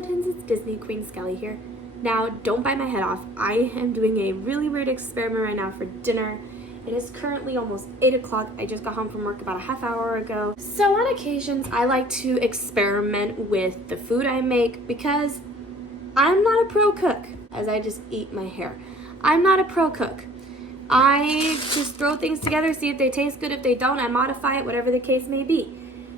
skeletons, it's Disney Queen Skelly here. Now, don't bite my head off. I am doing a really weird experiment right now for dinner. It is currently almost 8 o'clock. I just got home from work about a half hour ago. So on occasions, I like to experiment with the food I make because I'm not a pro cook, as I just eat my hair. I'm not a pro cook. I just throw things together, see if they taste good. If they don't, I modify it, whatever the case may be.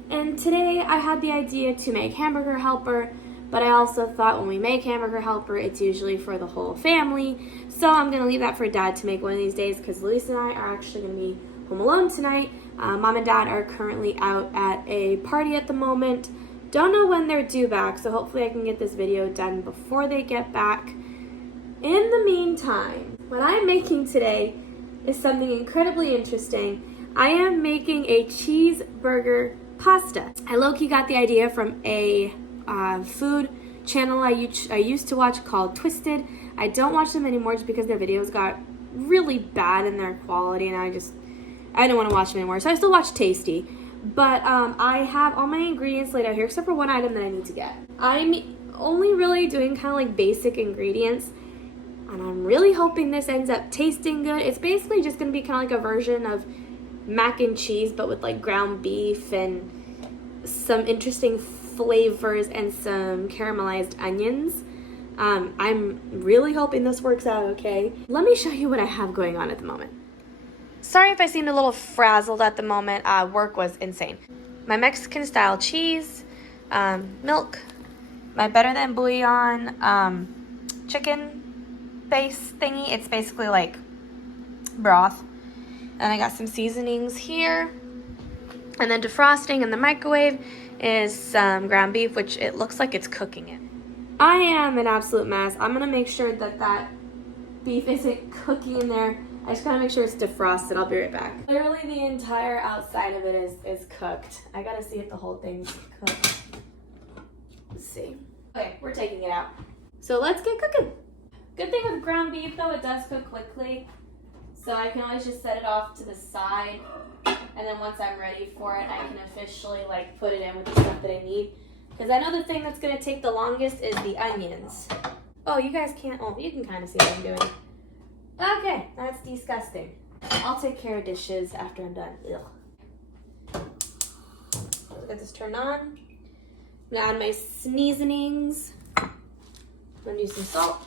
And today I had the idea to make hamburger helper, but I also thought when we make hamburger helper, it's usually for the whole family. So I'm going to leave that for Dad to make one of these days because Luis and I are actually going to be home alone tonight. Mom and Dad are currently out at a party at the moment. Don't know when they're due back, so hopefully I can get this video done before they get back. In the meantime, what I'm making today is something incredibly interesting. I am making a cheeseburger pasta. I low-key got the idea from a food channel I used to watch called Twisted. I don't watch them anymore just because their videos got really bad in their quality and I didn't want to watch them anymore. So I still watch Tasty. But I have all my ingredients laid out here except for one item that I need to get. I'm only really doing kind of like basic ingredients. And I'm really hoping this ends up tasting good. It's basically just going to be kind of like a version of mac and cheese, but with like ground beef and some interesting flavors and some caramelized onions. I'm really hoping this works out okay. Let me show you what I have going on at the moment. Sorry if I seemed a little frazzled at the moment. Work was insane. My Mexican style cheese, milk, my better than bouillon chicken base thingy. It's basically like broth. And I got some seasonings here. And then defrosting in the microwave is some ground beef, which it looks like it's cooking it. I am an absolute mess. I'm gonna make sure that beef isn't cooking in there. I just gotta make sure it's defrosted. I'll be right back. Literally the entire outside of it is cooked. I gotta see if the whole thing's cooked. Let's see. Okay, we're taking it out. So let's get cooking. Good thing with ground beef though, it does cook quickly. So I can always just set it off to the side. And then once I'm ready for it, I can officially like put it in with the stuff that I need. Because I know the thing that's gonna take the longest is the onions. Oh, you guys can't, oh, you can kind of see what I'm doing. Okay, that's disgusting. I'll take care of dishes after I'm done. Ugh. Let's get this turned on. I'm gonna add my seasonings. I'm gonna do some salt.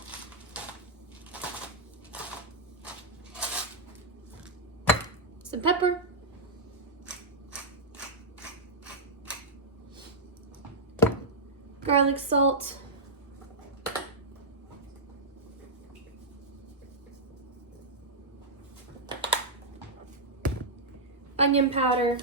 Some pepper. Garlic salt. Onion powder.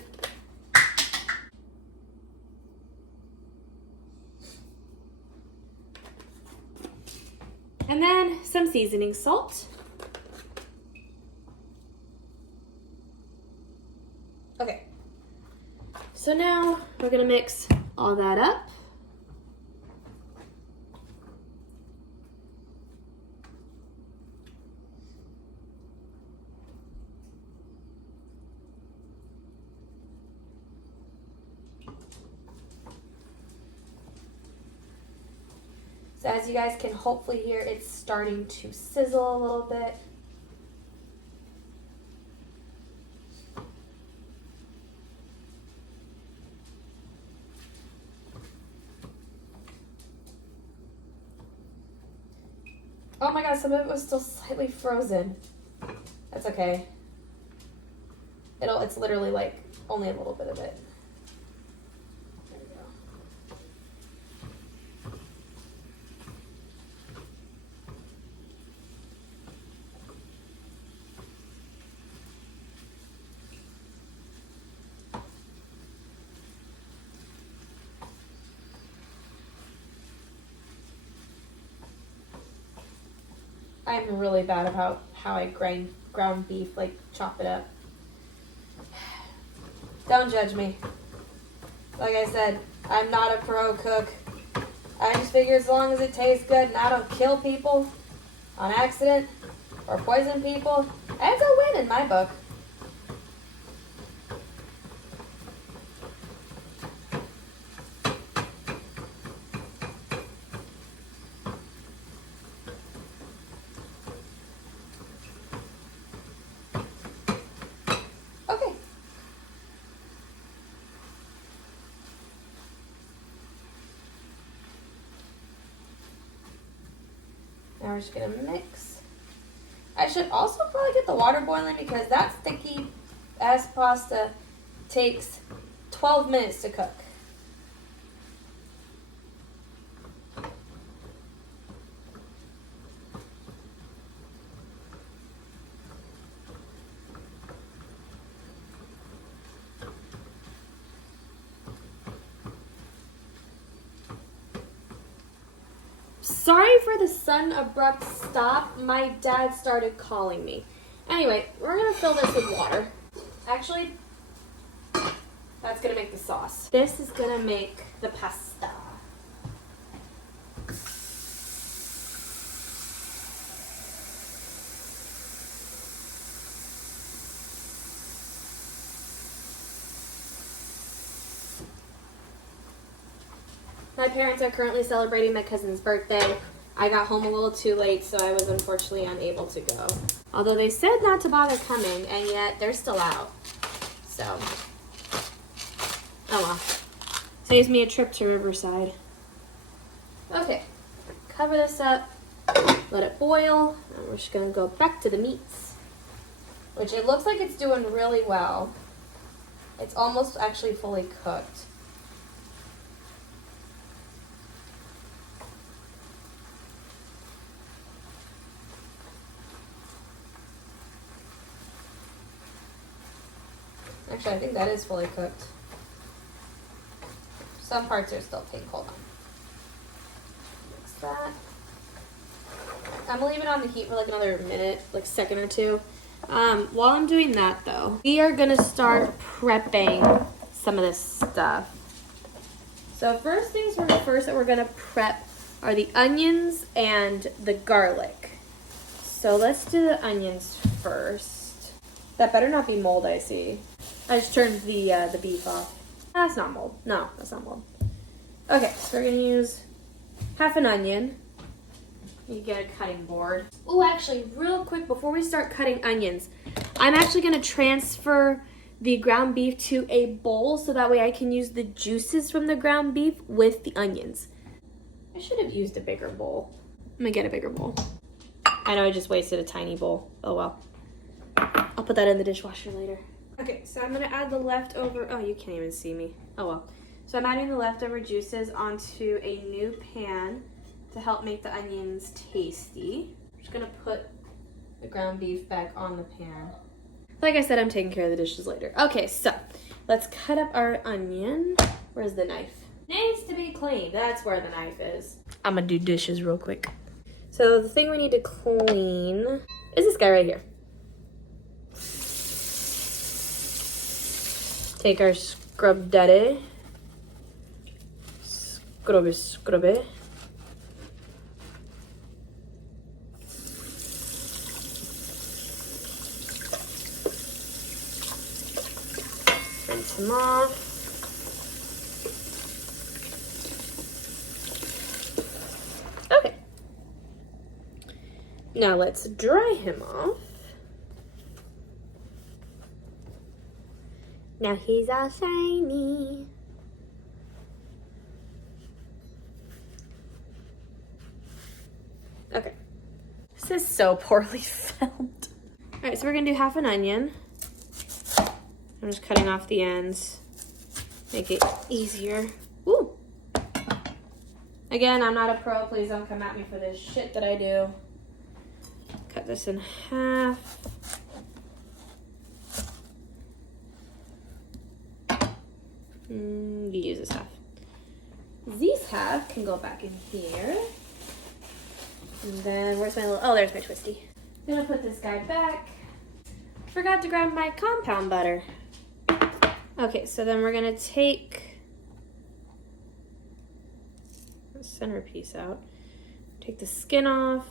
And then some seasoning salt. Okay. So now we're gonna mix all that up. So as you guys can hopefully hear, it's starting to sizzle a little bit. Oh my god, some of it was still slightly frozen. That's okay. It's literally like only a little bit of it. There we go. I'm really bad about how I grind ground beef, like chop it up. Don't judge me. Like I said, I'm not a pro cook. I just figure as long as it tastes good and I don't kill people on accident or poison people, that's a win in my book. Now we're just gonna mix. I should also probably get the water boiling because that sticky ass pasta takes 12 minutes to cook. Sorry for the sudden abrupt stop. My dad started calling me. Anyway, we're gonna fill this with water. Actually, that's gonna make the sauce. This is gonna make the pasta. My parents are currently celebrating my cousin's birthday. I got home a little too late, so I was unfortunately unable to go. Although they said not to bother coming, and yet they're still out. So, oh well. Saves me a trip to Riverside. Okay, cover this up, let it boil, and we're just gonna go back to the meats. Which it looks like it's doing really well. It's almost actually fully cooked. Actually, I think that is fully cooked. Some parts are still pink. Hold on. Mix that. I'm gonna leave it on the heat for like another minute, like second or two. While I'm doing that though, we are gonna start prepping some of this stuff. So first things first that we're gonna prep are the onions and the garlic. So let's do the onions first. That better not be mold, I see. I just turned the beef off. That's not mold. No, that's not mold. Okay, so we're gonna use half an onion. You get a cutting board. Oh, actually, real quick before we start cutting onions, I'm actually gonna transfer the ground beef to a bowl so that way I can use the juices from the ground beef with the onions. I should have used a bigger bowl. I'm gonna get a bigger bowl. I know I just wasted a tiny bowl. Oh well. I'll put that in the dishwasher later. Okay, so I'm gonna add the leftover, oh, you can't even see me. Oh well. So I'm adding the leftover juices onto a new pan to help make the onions tasty. I'm just gonna put the ground beef back on the pan. Like I said, I'm taking care of the dishes later. Okay, so let's cut up our onion. Where's the knife? Needs to be cleaned. That's where the knife is. I'm gonna do dishes real quick. So the thing we need to clean is this guy right here. Take our scrub daddy. Scrubby, scrubby. Rinse him off. Okay. Now let's dry him off. Now he's all shiny. Okay. This is so poorly filmed. All right, so we're gonna do half an onion. I'm just cutting off the ends. Make it easier. Ooh. Again, I'm not a pro. Please don't come at me for this shit that I do. Cut this in half. You use this half. These half can go back in here. And then, where's my little, oh, there's my twisty. I'm gonna put this guy back. Forgot to grab my compound butter. Okay, so then we're gonna take the centerpiece out. Take the skin off.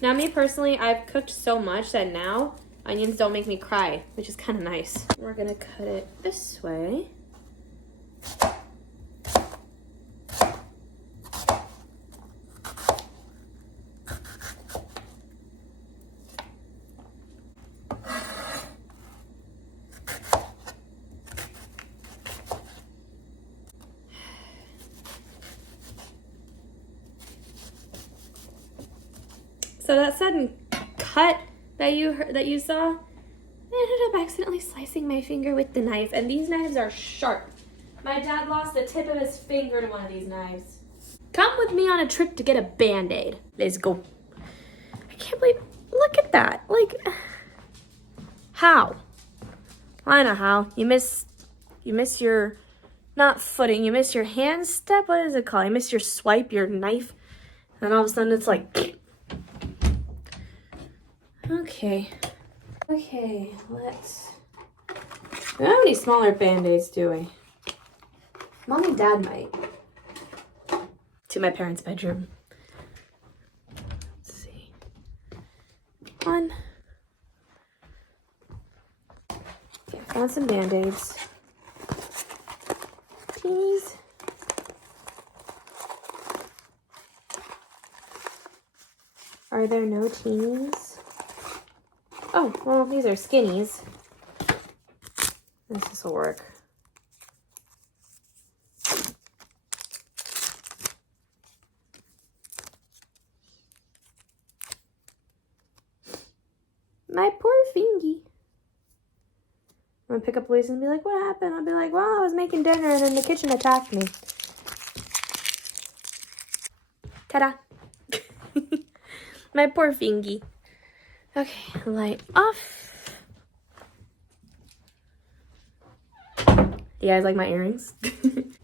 Now, me personally, I've cooked so much that now onions don't make me cry, which is kind of nice. We're gonna cut it this way. So that sudden cut that you saw, I ended up accidentally slicing my finger with the knife, and these knives are sharp. My dad lost the tip of his finger to one of these knives. Come with me on a trip to get a Band-Aid. Let's go. I can't believe, look at that. Like, how? I know how. You miss your, not footing, you miss your hand step. What is it called? You miss your swipe, your knife. And all of a sudden it's like, okay. Okay, let's, we don't have any smaller Band-Aids, do we? Mom and Dad might. To my parents' bedroom. Let's see. One. Okay, I found some Band-Aids. Teenies. Are there no teenies? Oh, well, these are skinnies. This will work. My poor fingy. I'm gonna pick up Louise and be like, what happened? I'll be like, well, I was making dinner and then the kitchen attacked me. Ta-da. My poor fingy. Okay, light off. You guys like my earrings?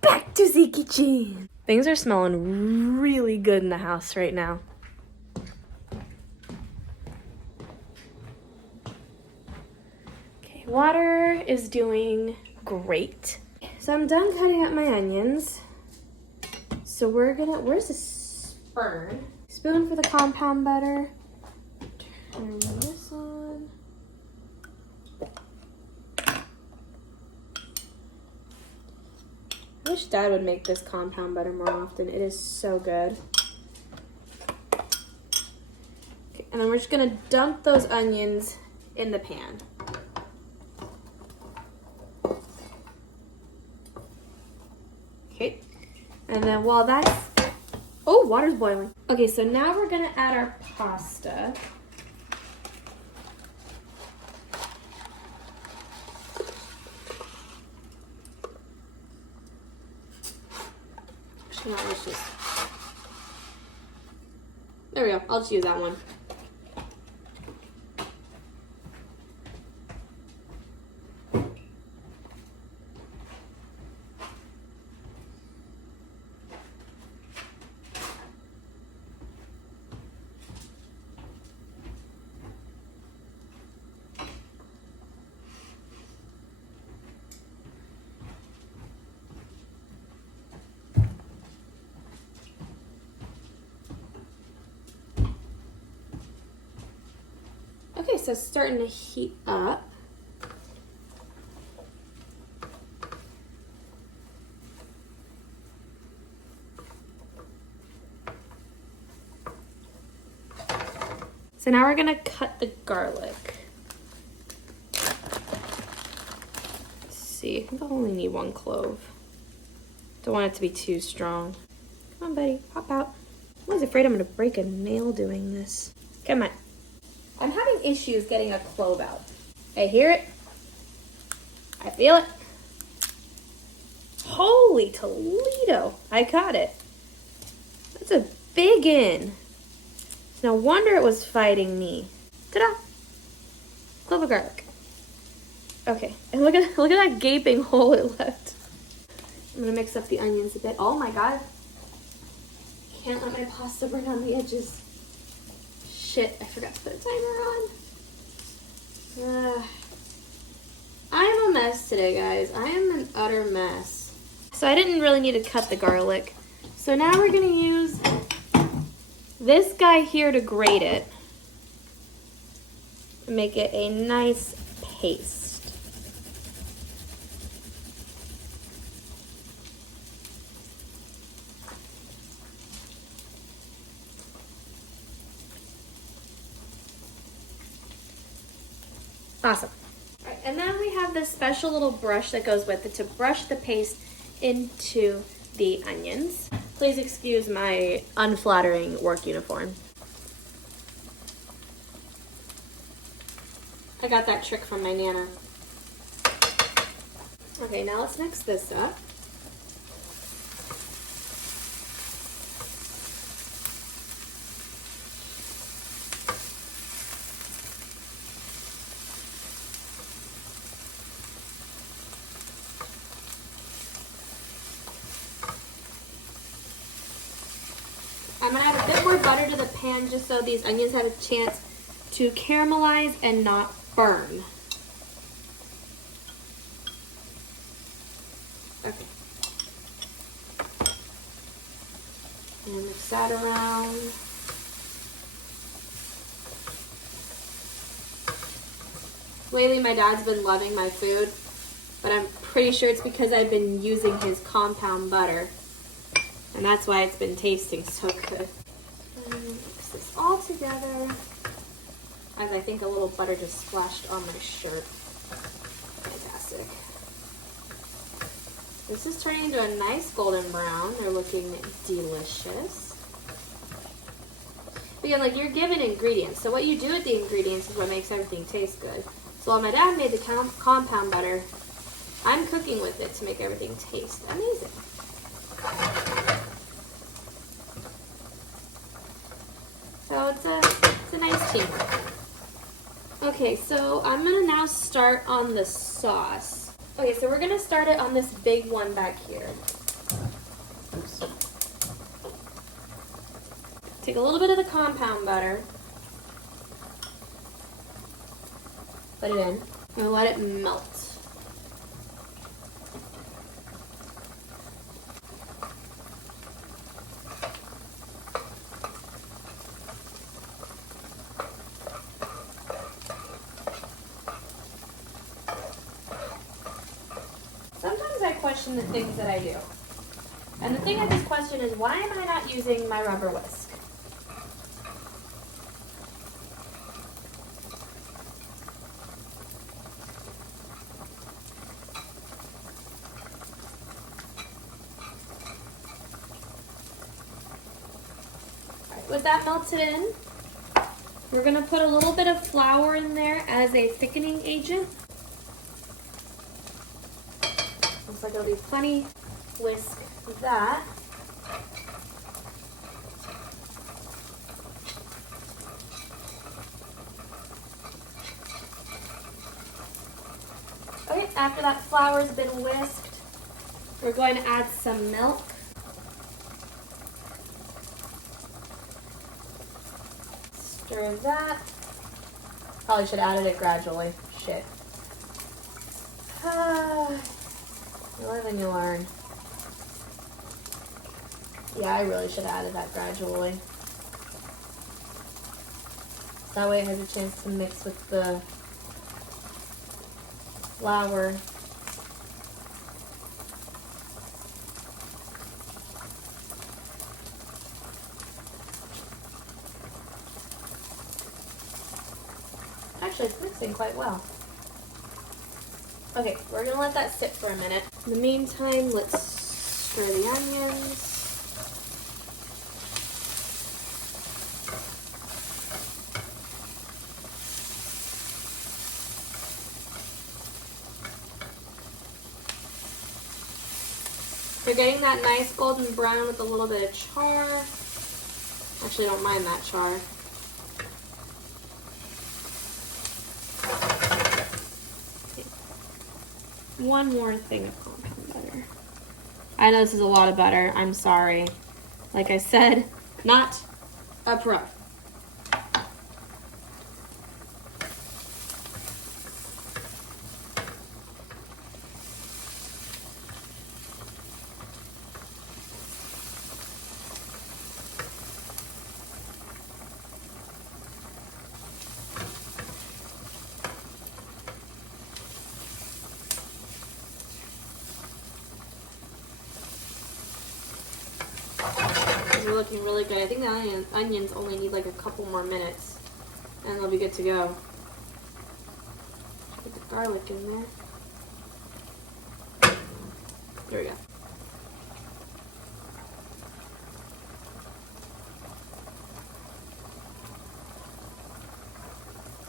Back to the kitchen. Things are smelling really good in the house right now. Okay, water is doing great. So I'm done cutting up my onions. So we're gonna, where's the spoon? Spoon for the compound butter. Turn this on. I wish Dad would make this compound butter more often. It is so good. Okay, and then we're just gonna dump those onions in the pan. Okay, and then while that's, oh, water's boiling. Okay, so now we're gonna add our pasta. Actually, no, let's just, there we go, I'll just use that one. Okay, so it's starting to heat up. So now we're gonna cut the garlic. Let's see, I think I'll only need 1 clove. Don't want it to be too strong. Come on, buddy, pop out. I'm always afraid I'm gonna break a nail doing this. Come on. I'm having issues getting a clove out. I hear it. I feel it. Holy Toledo. I got it. That's a big in. No wonder it was fighting me. Ta-da! Clove of garlic. Okay, and look at that gaping hole it left. I'm gonna mix up the onions a bit. Oh my god. Can't let my pasta burn on the edges. Shit, I forgot to put a timer on. I'm a mess today, guys. I am an utter mess. So I didn't really need to cut the garlic. So now we're gonna use this guy here to grate it and make it a nice paste. Awesome. All right, and then we have this special little brush that goes with it to brush the paste into the onions. Please excuse my unflattering work uniform. I got that trick from my Nana. Okay, now let's mix this up. I'm going to add a bit more butter to the pan just so these onions have a chance to caramelize and not burn. Okay. And mix that around. Lately my dad's been loving my food, but I'm pretty sure it's because I've been using his compound butter. And that's why it's been tasting so good. And mix this all together. As I think a little butter just splashed on my shirt. Fantastic. This is turning into a nice golden brown. They're looking delicious. Again, like, you're given ingredients. So what you do with the ingredients is what makes everything taste good. So while my dad made the compound butter, I'm cooking with it to make everything taste amazing. So it's a nice teamwork. Okay, so I'm gonna now start on the sauce. Okay, so we're gonna start it on this big one back here. Oops. Take a little bit of the compound butter, put it in, and let it melt. Sometimes I question the things that I do. And the thing I just question is, why am I not using my rubber whisk? Alright, with that melted in, we're going to put a little bit of flour in there as a thickening agent. Looks like there'll be plenty. Whisk that. Okay, after that flour's been whisked, we're going to add some milk. Stir that. Probably should have added it gradually. Shit. You live and you learn. Yeah, I really should have added that gradually. That way it has a chance to mix with the flour. Actually, it's mixing quite well. Okay, we're gonna let that sit for a minute. In the meantime, let's stir the onions. We're getting that nice golden brown with a little bit of char. Actually, I don't mind that char. One more thing of compound butter. I know this is a lot of butter. I'm sorry. Like I said, not a pro. They're looking really good. I think the onions only need like a couple more minutes and they'll be good to go. Put the garlic in there. There we go.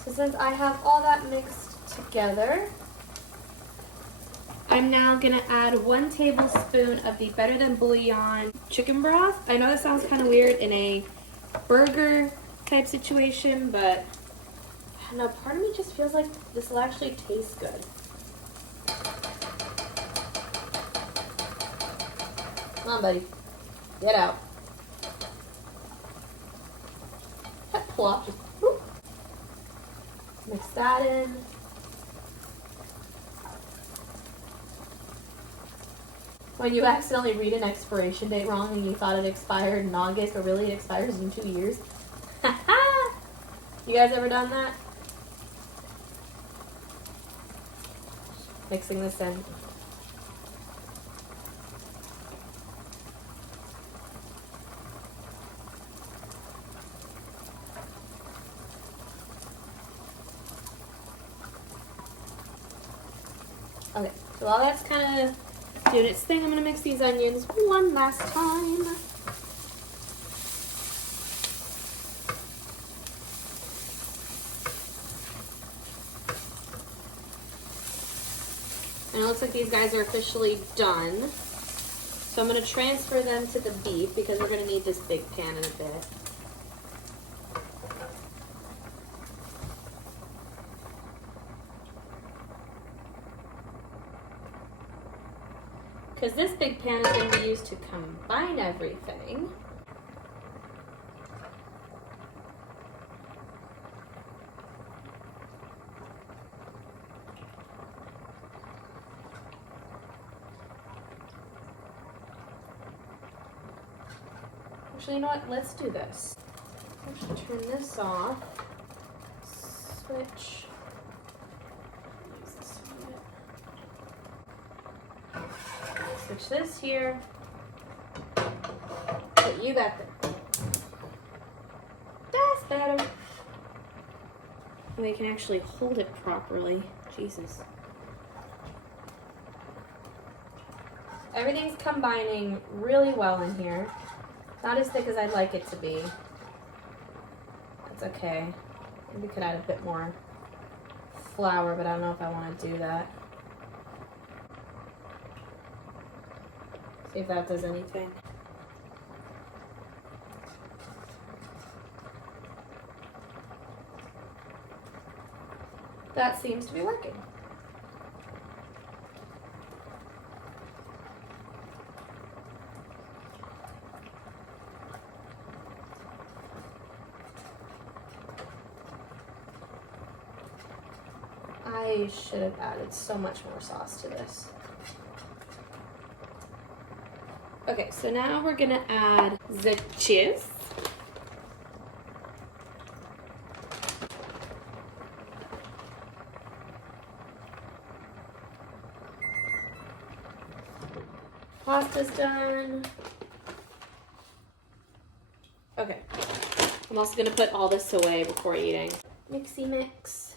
So since I have all that mixed together, I'm now gonna add 1 tablespoon of the Better Than Bouillon chicken broth. I know that sounds kind of weird in a burger type situation, but I don't know, part of me just feels like this will actually taste good. Come on, buddy. Get out. Plop. Just whoop. Mix that in. When you accidentally read an expiration date wrong and you thought it expired in August, but really it expires in 2 years. You guys ever done that? Mixing this in. Okay, so while that's kind of doing its thing, I'm going to mix these onions one last time. And it looks like these guys are officially done. So I'm going to transfer them to the beef because we're going to need this big pan in a bit. Because this big pan is going to be used to combine everything. Actually, you know what? Let's do this. Let's turn this off. Switch. Use this one. Switch this here. Put you back there. That's better. And we can actually hold it properly. Jesus. Everything's combining really well in here. Not as thick as I'd like it to be. That's okay. Maybe we could add a bit more flour, but I don't know if I want to do that. See if that does anything. That seems to be working. I should have added so much more sauce to this. Okay, so now we're gonna add the cheese. Pasta's done. Okay, I'm also gonna put all this away before eating. Mixy mix.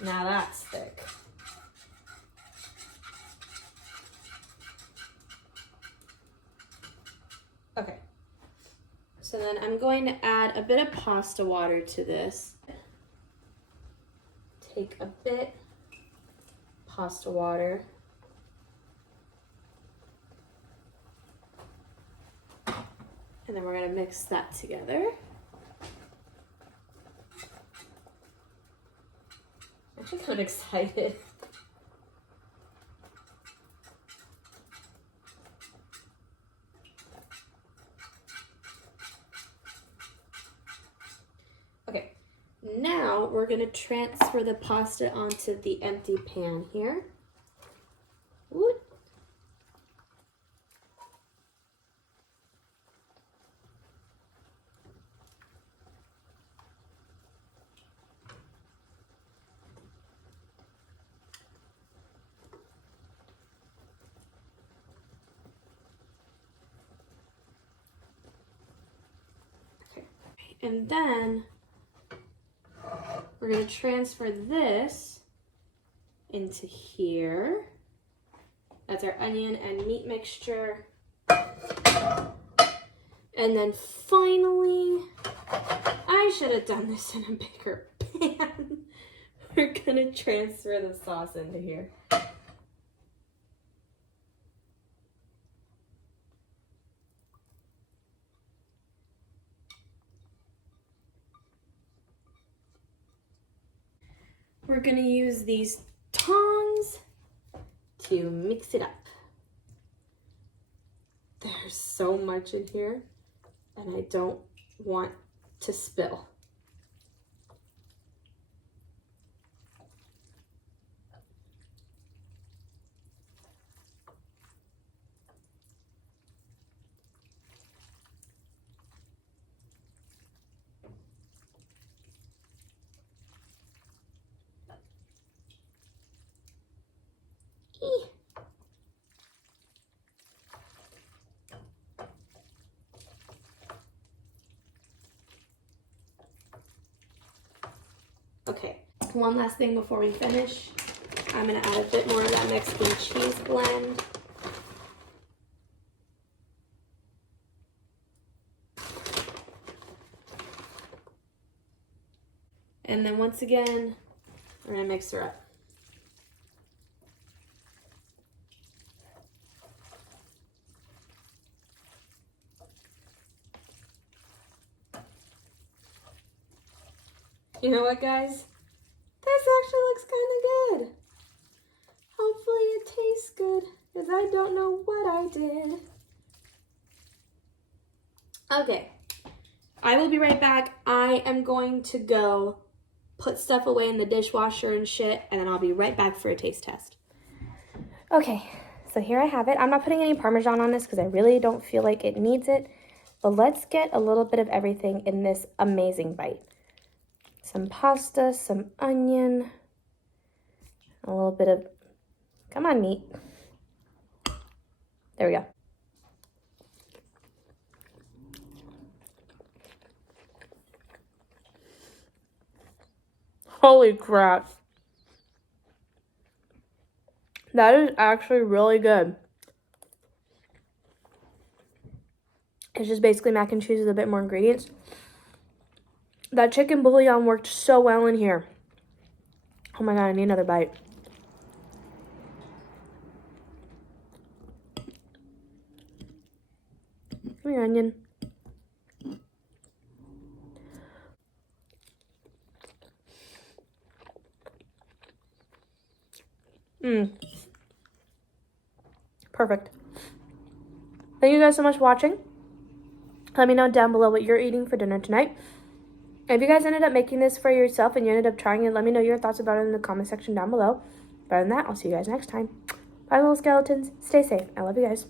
Now that's thick. Okay. So then I'm going to add a bit of pasta water to this. Take a bit pasta water. And then we're going to mix that together. I'm actually kind of excited. Okay, now we're going to transfer the pasta onto the empty pan here. Ooh. And then we're gonna transfer this into here. That's our onion and meat mixture. And then finally, I should have done this in a bigger pan. We're gonna transfer the sauce into here. We're gonna use these tongs to mix it up. There's so much in here, and I don't want to spill. Okay, one last thing before we finish. I'm gonna add a bit more of that Mexican cheese blend. And then once again, we're gonna mix her up. You know what, guys? This actually looks kind of good. Hopefully it tastes good, because I don't know what I did. Okay, I will be right back. I am going to go put stuff away in the dishwasher and shit, and then I'll be right back for a taste test. Okay, so here I have it. I'm not putting any Parmesan on this because I really don't feel like it needs it, but let's get a little bit of everything in this amazing bite. Some pasta, some onion, a little bit of, come on, meat. There we go. Holy crap. That is actually really good. It's just basically mac and cheese with a bit more ingredients. That chicken bouillon worked so well in here. Oh my god, I need another bite. Come here, onion. Perfect. Thank you guys so much for watching. Let me know down below what you're eating for dinner tonight. If you guys ended up making this for yourself and you ended up trying it, let me know your thoughts about it in the comment section down below. But other than that, I'll see you guys next time. Bye, little skeletons. Stay safe. I love you guys.